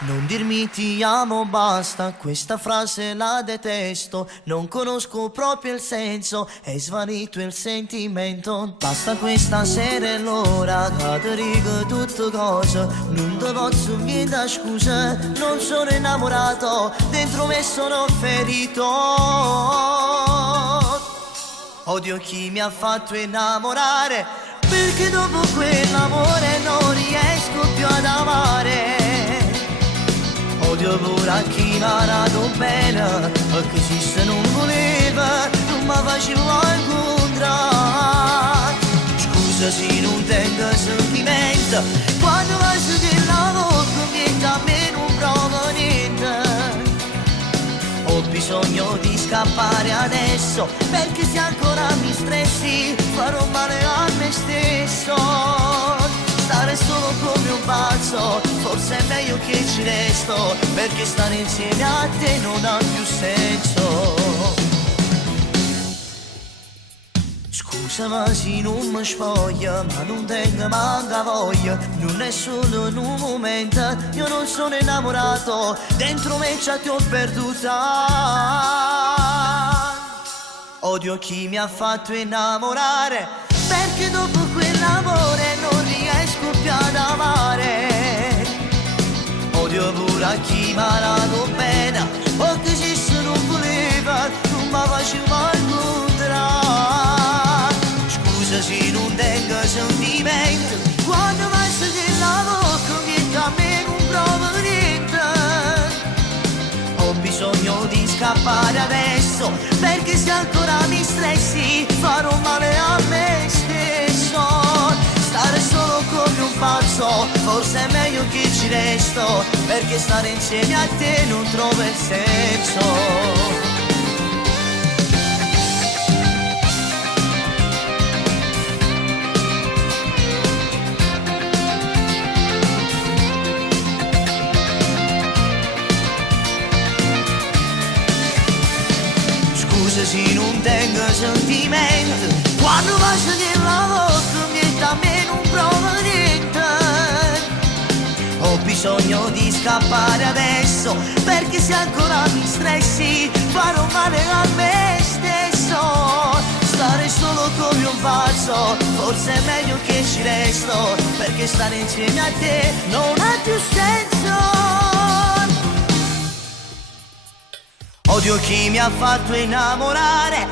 Non dirmi ti amo, basta, questa frase la detesto. Non conosco proprio il senso, è svanito il sentimento. Basta questa sera e l'ora, che ti dico tutte cose. Non ti posso chiedere scusa, non sono innamorato, dentro me sono ferito. Odio chi mi ha fatto innamorare, perché dopo quell'amore non riesco più ad amare. Odio pure a chi mi ha dato bene, perché se non voleva non mi faceva incontrare. Scusa se non tengo sentimento, quando vedo che la bocca mi a me non provo niente. Ho bisogno di scappare adesso, perché se ancora mi stressi farò male a me stesso. Stare solo come un pazzo, forse è meglio che ci resto, perché stare insieme a te non ha più senso. Scusa ma se non mi spoglia, ma non tengo manca voglia. Non è solo in un momento, io non sono innamorato, dentro me già ti ho perduta. Odio chi mi ha fatto innamorare, perché dopo quell'amore non riesco più ad amare. Odio pure a chi mi ha dato bene, perché se non voleva non mi faceva incontrare. Scusa se non tengo sentimento, quando vedo che la bocca mi a me non provo niente. Ho bisogno di scappare adesso, perché se ancora mi stressi farò male a me stesso. Stare solo come un pazzo, forse è meglio che ci resto, perché stare insieme a te non trovo il senso. Scusa se non tengo sentimento, quando vedo che la bocca mi a me non provo niente. Ho bisogno di scappare adesso, perché se ancora mi stressi farò male a me stesso. Stare solo come un pazzo, forse è meglio che ci resto, perché stare insieme a te non ha più senso. Odio chi mi ha fatto innamorare,